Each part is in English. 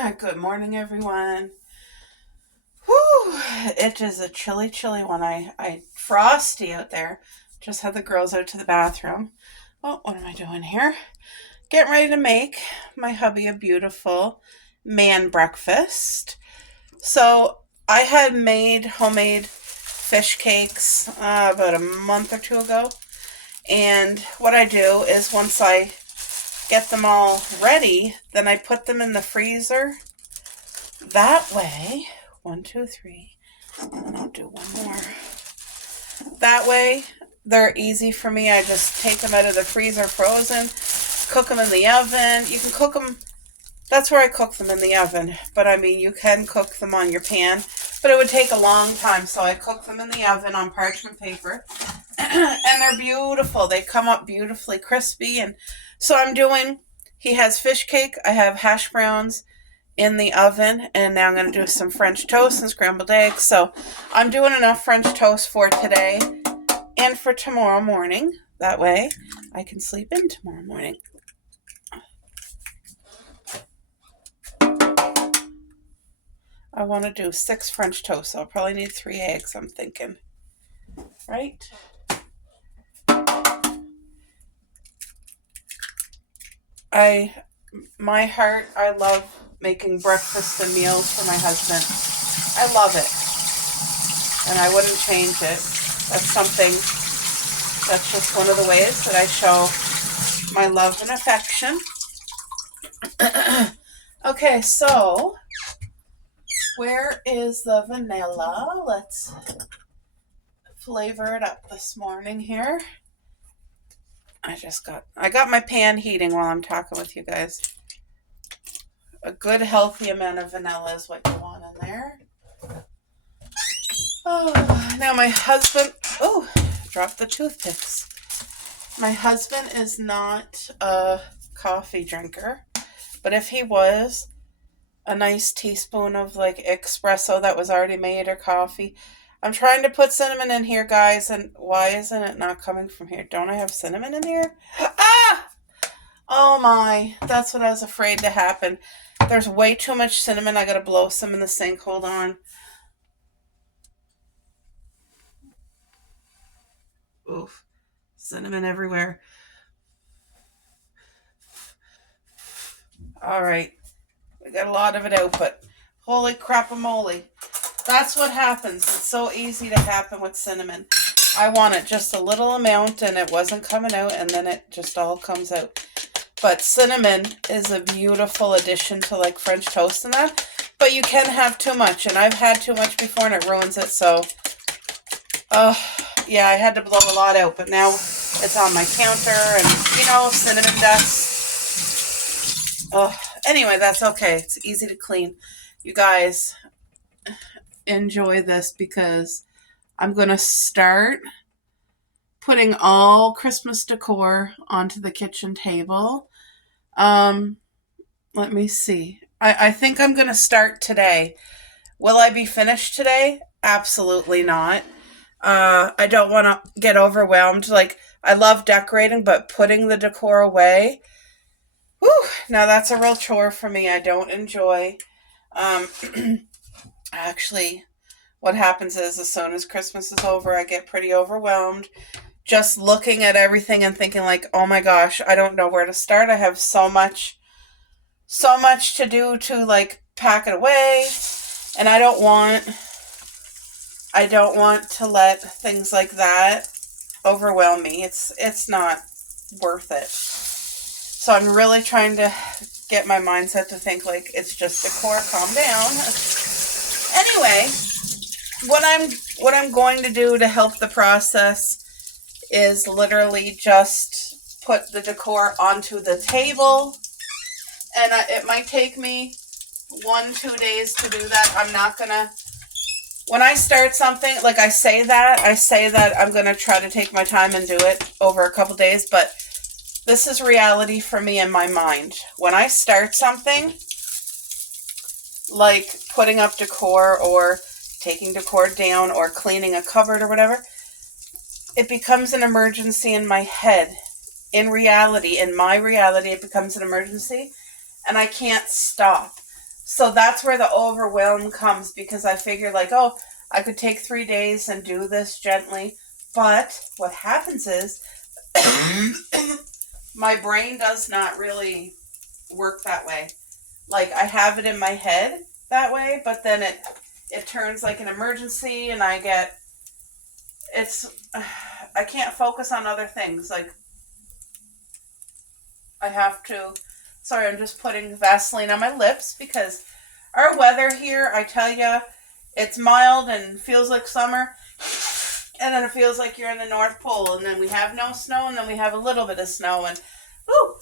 Good morning, everyone. Whew, it is a chilly, chilly one. I frosty out there. Just had the girls out to the bathroom. Oh, what am I doing here? Getting ready to make my hubby a beautiful man breakfast. So I had made homemade fish cakes about a month or two ago. And what I do is once I get them all ready, then I put them in the freezer. That way, one, two, three, and I'll do one more. That way, they're easy for me. I just take them out of the freezer frozen, cook them in the oven. You can cook them, that's where I cook them, in the oven. But I mean, you can cook them on your pan, but it would take a long time. So I cook them in the oven on parchment paper. And they're beautiful. They come up beautifully crispy. And so he has fish cake. I have hash browns in the oven, and now I'm going to do some French toast and scrambled eggs. So I'm doing enough French toast for today and for tomorrow morning. That way I can sleep in tomorrow morning. I want to do 6 French toasts. So I'll probably need 3 eggs, I'm thinking. Right? I love making breakfast and meals for my husband. I love it. And I wouldn't change it. That's just one of the ways that I show my love and affection. Okay, so where is the vanilla? Let's flavor it up this morning here. I got my pan heating while I'm talking with you guys. A good healthy amount of vanilla is what you want in there. Oh, now my husband, dropped the toothpicks. My husband is not a coffee drinker, but if he was, a nice teaspoon of like espresso that was already made or coffee. I'm trying to put cinnamon in here, guys, and why isn't it not coming from here? Don't I have cinnamon in here? Ah! Oh my, that's what I was afraid to happen. There's way too much cinnamon. I gotta blow some in the sink. Hold on. Oof. Cinnamon everywhere. All right. We got a lot of it out, but holy crap-a-moly. That's what happens. It's so easy to happen with cinnamon. I wanted just a little amount and it wasn't coming out, and then it just all comes out. But cinnamon is a beautiful addition to like French toast and that. But you can have too much, and I've had too much before and it ruins it. So, yeah, I had to blow a lot out, but now it's on my counter and, cinnamon dust. Anyway, that's okay. It's easy to clean. You guys, enjoy this because I'm going to start putting all Christmas decor onto the kitchen table. Let me see. I think I'm going to start today. Will I be finished today? Absolutely not. I don't want to get overwhelmed. Like, I love decorating, but putting the decor away, now that's a real chore for me. I don't enjoy. Actually, what happens is as soon as Christmas is over, I get pretty overwhelmed just looking at everything and thinking like, oh my gosh, I don't know where to start. I have so much to do to like pack it away, and I don't want to let things like that overwhelm me. It's not worth it. So I'm really trying to get my mindset to think like it's just decor, calm down. Anyway, what I'm going to do to help the process is literally just put the decor onto the table, and it might take me 1-2 days to do that. I'm not gonna, when I start something, like I say that I'm gonna try to take my time and do it over a couple days, but this is reality for me in my mind. When I start something, like putting up decor or taking decor down or cleaning a cupboard or whatever, it becomes an emergency in my head. In my reality, it becomes an emergency, and I can't stop. So that's where the overwhelm comes, because I figured like, oh, I could take 3 days and do this gently. But what happens is my brain does not really work that way. Like, I have it in my head that way, but then it turns like an emergency, and I can't focus on other things. Like, I have to, sorry, I'm just putting Vaseline on my lips because our weather here, I tell you, it's mild and feels like summer, and then it feels like you're in the North Pole, and then we have no snow, and then we have a little bit of snow, and whoo.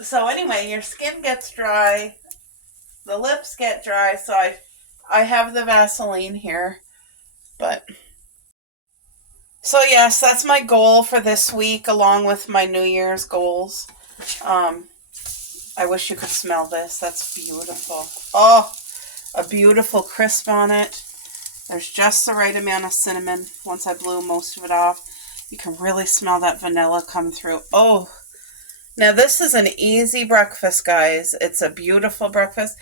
So anyway, your skin gets dry, the lips get dry, so I have the Vaseline here, but so yes, that's my goal for this week, along with my New Year's goals. I wish you could smell this. That's beautiful. Oh, a beautiful crisp on it. There's just the right amount of cinnamon. Once I blew most of it off, you can really smell that vanilla come through. Oh, now this is an easy breakfast, guys. It's a beautiful breakfast.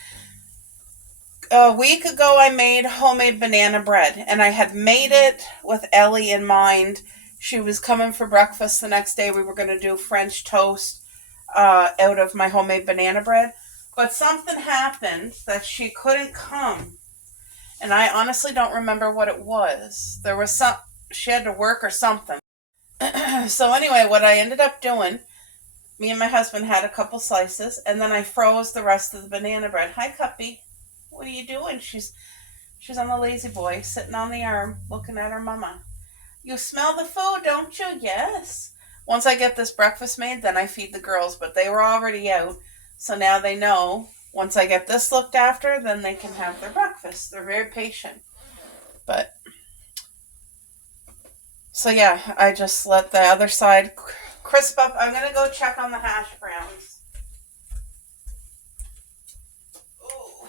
A week ago, I made homemade banana bread, and I had made it with Ellie in mind. She was coming for breakfast the next day. We were going to do French toast out of my homemade banana bread. But something happened that she couldn't come. And I honestly don't remember what it was. There was she had to work or something. So anyway, what I ended up doing, me and my husband had a couple slices, and then I froze the rest of the banana bread. Hi, Cuppy. What are you doing? She's on the lazy boy, sitting on the arm, looking at her mama. You smell the food, don't you? Yes. Once I get this breakfast made, then I feed the girls, but they were already out, so now they know once I get this looked after, then they can have their breakfast. They're very patient. But, so yeah, I just let the other side crisp up. I'm going to go check on the hash browns. Ooh.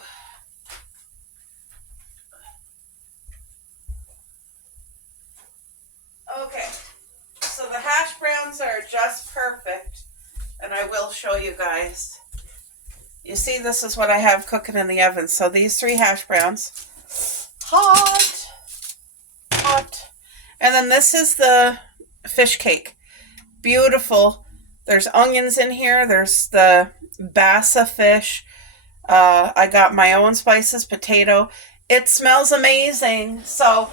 Okay, so the hash browns are just perfect, and I will show you guys. You see, this is what I have cooking in the oven. So these 3 hash browns, hot. And then this is the fish cake. Beautiful. There's onions in here. There's the bassa fish. I got my own spices, potato. It smells amazing. So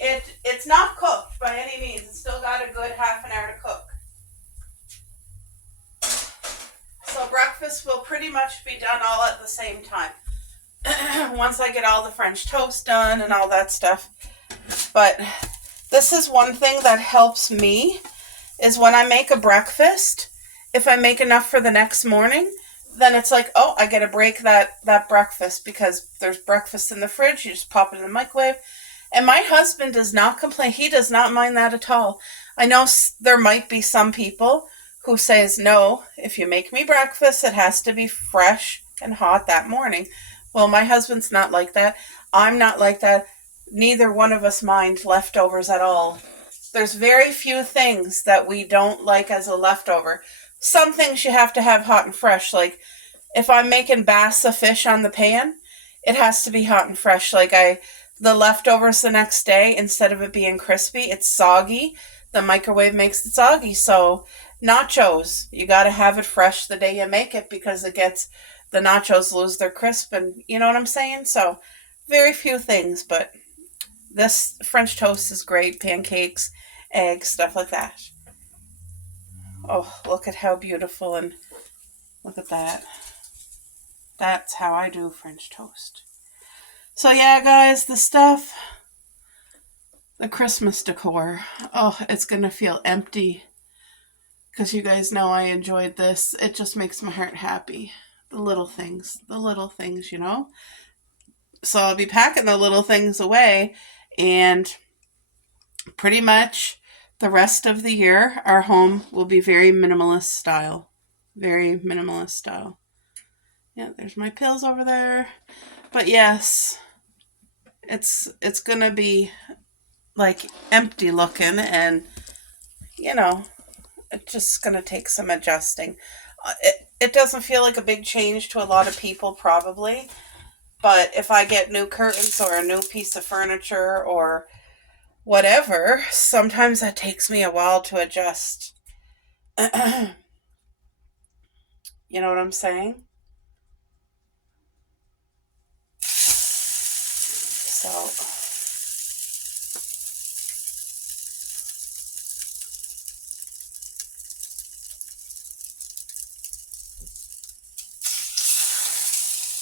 it's not cooked by any means. It's still got a good half an hour to cook. So breakfast will pretty much be done all at the same time. Once I get all the French toast done and all that stuff. But this is one thing that helps me, is when I make a breakfast, if I make enough for the next morning, then it's like, oh, I get to break that breakfast, because there's breakfast in the fridge. You just pop it in the microwave. And my husband does not complain. He does not mind that at all. I know there might be some people who says, no, if you make me breakfast, it has to be fresh and hot that morning. Well, my husband's not like that. I'm not like that. Neither one of us mind leftovers at all. There's very few things that we don't like as a leftover. Some things you have to have hot and fresh. Like, if I'm making bassa fish on the pan, it has to be hot and fresh. Like, the leftovers the next day, instead of it being crispy, it's soggy. The microwave makes it soggy. So nachos, you got to have it fresh the day you make it, because the nachos lose their crisp, and you know what I'm saying? So very few things, but this French toast is great. Pancakes, eggs, stuff like that. Oh, look at how beautiful, and look at that. That's how I do French toast. So yeah, guys, the Christmas decor. Oh, it's going to feel empty, because you guys know I enjoyed this. It just makes my heart happy. The little things, you know. So I'll be packing the little things away, and pretty much the rest of the year, our home will be very minimalist style. Very minimalist style. Yeah, there's my pills over there. But yes, it's going to be like empty looking, and you know, it's just going to take some adjusting. It doesn't feel like a big change to a lot of people, probably, But if I get new curtains or a new piece of furniture or whatever, sometimes that takes me a while to adjust. You know what I'm saying? So,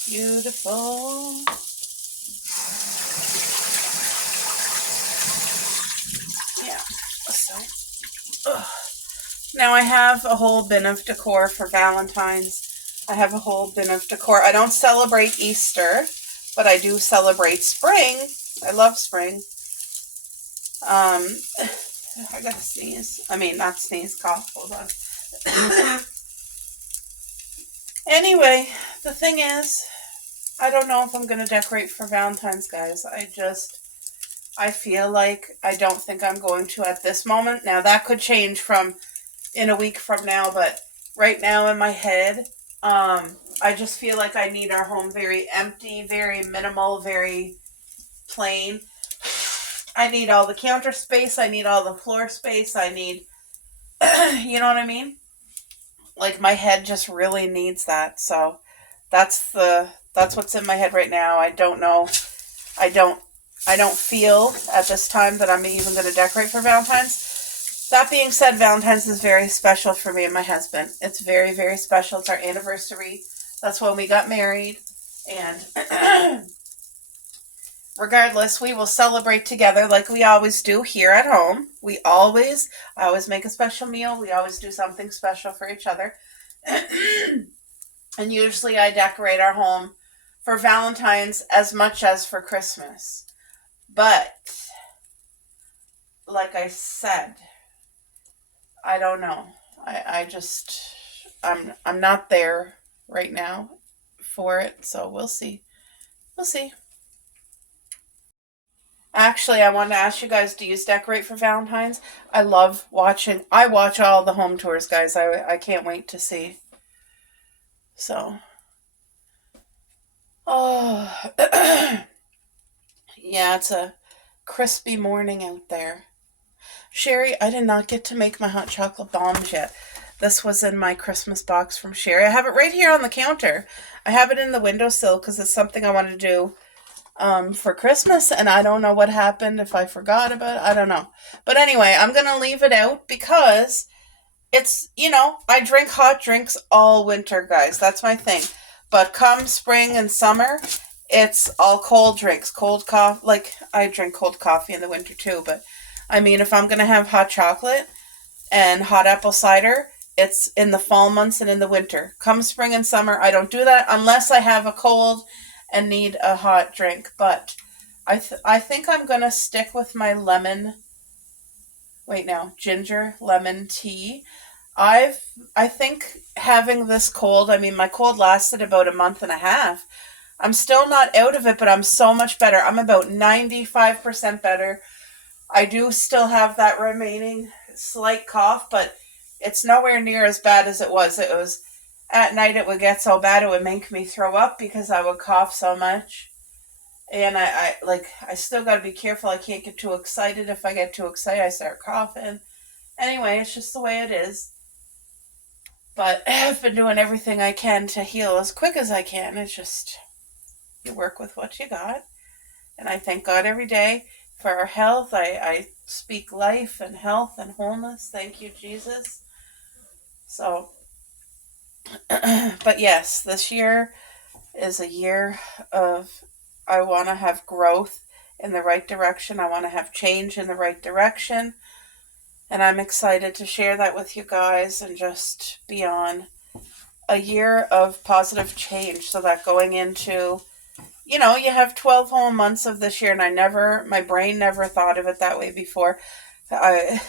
beautiful. Yeah. So, ugh. Now I have a whole bin of decor for Valentine's. I have a whole bin of decor. I don't celebrate Easter, but I do celebrate spring. I love spring. I gotta sneeze. I mean, not sneeze, cough. Hold on. Anyway, the thing is, I don't know if I'm gonna decorate for Valentine's, guys. I feel like I don't think I'm going to at this moment. Now, that could change from in a week from now, but right now in my head, I just feel like I need our home very empty, very minimal, very plain. I need all the counter space. I need all the floor space. I need, you know what I mean? Like my head just really needs that. So that's what's in my head right now. I don't know. I don't I don't feel at this time that I'm even going to decorate for Valentine's. That being said, Valentine's is very special for me and my husband. It's very, very special. It's our anniversary. That's when we got married. And regardless, we will celebrate together like we always do here at home. I always make a special meal. We always do something special for each other. And usually I decorate our home for Valentine's as much as for Christmas. But, like I said, I don't know. I'm not there right now for it, so we'll see. We'll see. Actually, I wanted to ask you guys, do you decorate for Valentine's? I watch all the home tours, guys. I can't wait to see. So, oh, yeah, it's a crispy morning out there. Sherry, I did not get to make my hot chocolate bombs yet. This was in my Christmas box from Sherry. I have it right here on the counter. I have it in the windowsill because it's something I want to do for Christmas, and I don't know what happened, if I forgot about it. I don't know. But anyway, I'm going to leave it out because I drink hot drinks all winter, guys. That's my thing. But come spring and summer, it's all cold drinks. Cold coffee. Like, I drink cold coffee in the winter too, but I mean, if I'm going to have hot chocolate and hot apple cider, it's in the fall months and in the winter. Come spring and summer, I don't do that unless I have a cold and need a hot drink. But I think I'm going to stick with my ginger lemon tea. I think having this cold, I mean, my cold lasted about a month and a half. I'm still not out of it, but I'm so much better. I'm about 95% better. I do still have that remaining slight cough, but it's nowhere near as bad as it was. It was at night, it would get so bad it would make me throw up because I would cough so much. And I still got to be careful. I can't get too excited. If I get too excited, I start coughing. Anyway, it's just the way it is. But I've been doing everything I can to heal as quick as I can. It's just, you work with what you got. And I thank God every day for our health. I speak life and health and wholeness. Thank you, Jesus. So, but yes, this year is a year of, I want to have growth in the right direction. I want to have change in the right direction. And I'm excited to share that with you guys and just be on a year of positive change so that going into, you have 12 whole months of this year, and my brain never thought of it that way before. I,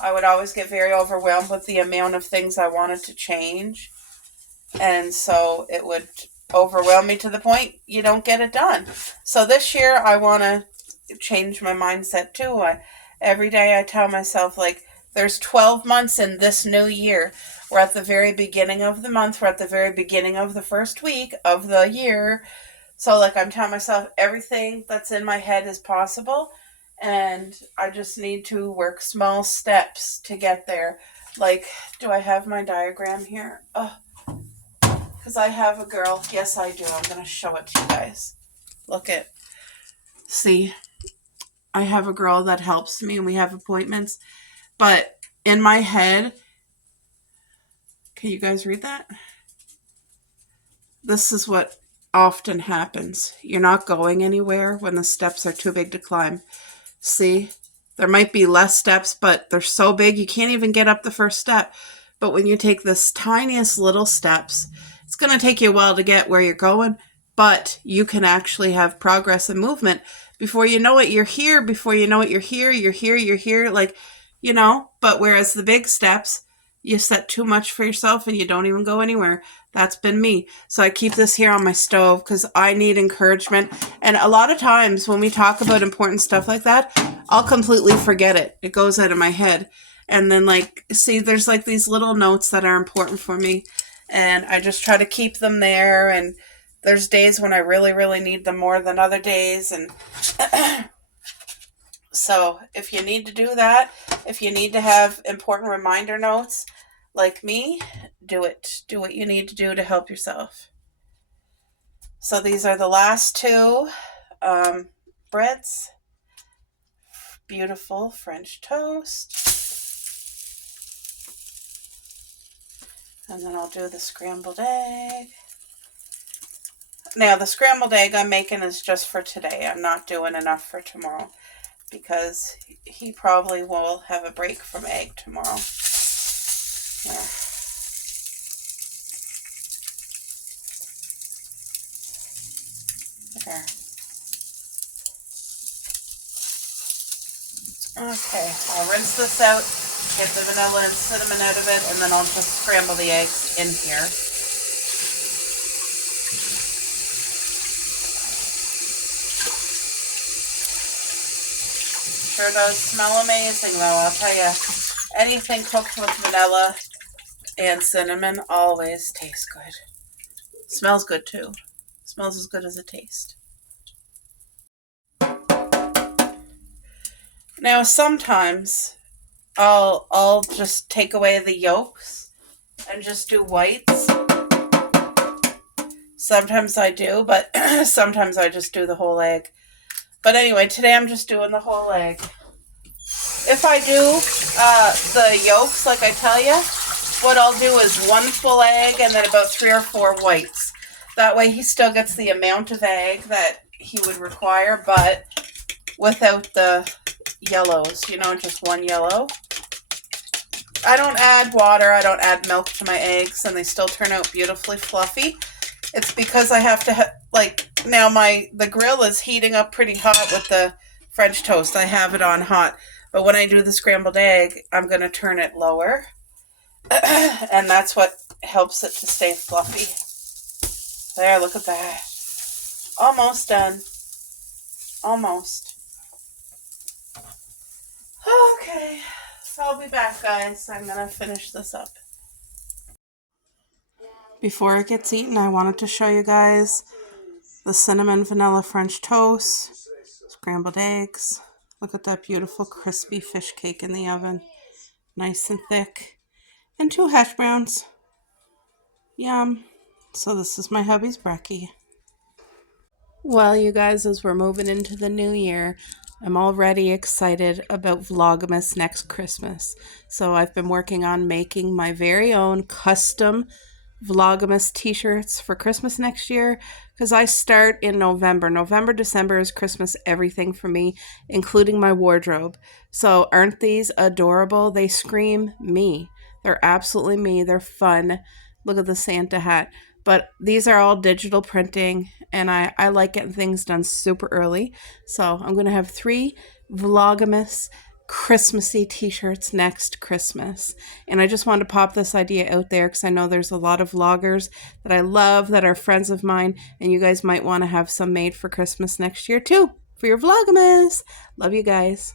I would always get very overwhelmed with the amount of things I wanted to change. And so it would overwhelm me to the point you don't get it done. So this year I want to change my mindset too. Every day I tell myself, like, there's 12 months in this new year. We're at the very beginning of the month. We're at the very beginning of the first week of the year. So, like, I'm telling myself everything that's in my head is possible. And I just need to work small steps to get there. Like, do I have my diagram here? Oh, because I have a girl. Yes, I do. I'm going to show it to you guys. Look at, see, I have a girl that helps me and we have appointments. But in my head, can you guys read that? This is what often happens. You're not going anywhere when the steps are too big to climb. See, there might be less steps, but they're so big you can't even get up the first step. But when you take this tiniest little steps, it's going to take you a while to get where you're going, but you can actually have progress and movement. Before you know it, you're here. Before you know it, you're here, you're here, you're here. Like, you know, but whereas the big steps, you set too much for yourself and you don't even go anywhere. That's been me. So I keep this here on my stove because I need encouragement. And a lot of times when we talk about important stuff like that, I'll completely forget it. It goes out of my head. And then, like, see, there's like these little notes that are important for me. And I just try to keep them there. And there's days when I really, really need them more than other days. And so if you need to do that, if you need to have important reminder notes like me, do it. Do what you need to do to help yourself. So these are the last two breads. Beautiful French toast. And then I'll do the scrambled egg. Now, the scrambled egg I'm making is just for today. I'm not doing enough for tomorrow because he probably will have a break from egg tomorrow. Here. There. Okay, I'll rinse this out, get the vanilla and cinnamon out of it, and then I'll just scramble the eggs in here. Sure does smell amazing though, I'll tell you. Anything cooked with vanilla and cinnamon always tastes good. Smells good too. Smells as good as it tastes. Now sometimes I'll just take away the yolks and just do whites. Sometimes I do, but sometimes I just do the whole egg. But anyway, today I'm just doing the whole egg. If I do the yolks, like I tell you, what I'll do is one full egg and then about 3 or 4 whites. That way he still gets the amount of egg that he would require, but without the yellows, you know, just one yellow. I don't add water, I don't add milk to my eggs, and they still turn out beautifully fluffy. It's because I have to, now the grill is heating up pretty hot with the French toast. I have it on hot. But when I do the scrambled egg, I'm going to turn it lower. And that's what helps it to stay fluffy. There, look at that. Almost done. Almost. Okay. So I'll be back, guys. I'm going to finish this up. Before it gets eaten, I wanted to show you guys the cinnamon vanilla French toast, scrambled eggs. Look at that beautiful crispy fish cake in the oven. Nice and thick. And 2 hash browns. Yum. So this is my hubby's brekkie. Well, you guys, as we're moving into the new year, I'm already excited about Vlogmas next Christmas. So I've been working on making my very own custom Vlogmas t-shirts for Christmas next year because I start in November. November, December is Christmas everything for me, including my wardrobe. So aren't these adorable? They scream me. They're absolutely me. They're fun. Look at the Santa hat. But these are all digital printing, and I like getting things done super early. So I'm going to have 3 Vlogmas Christmassy t-shirts next Christmas. And I just wanted to pop this idea out there because I know there's a lot of vloggers that I love that are friends of mine, and you guys might want to have some made for Christmas next year too for your Vlogmas. Love you guys.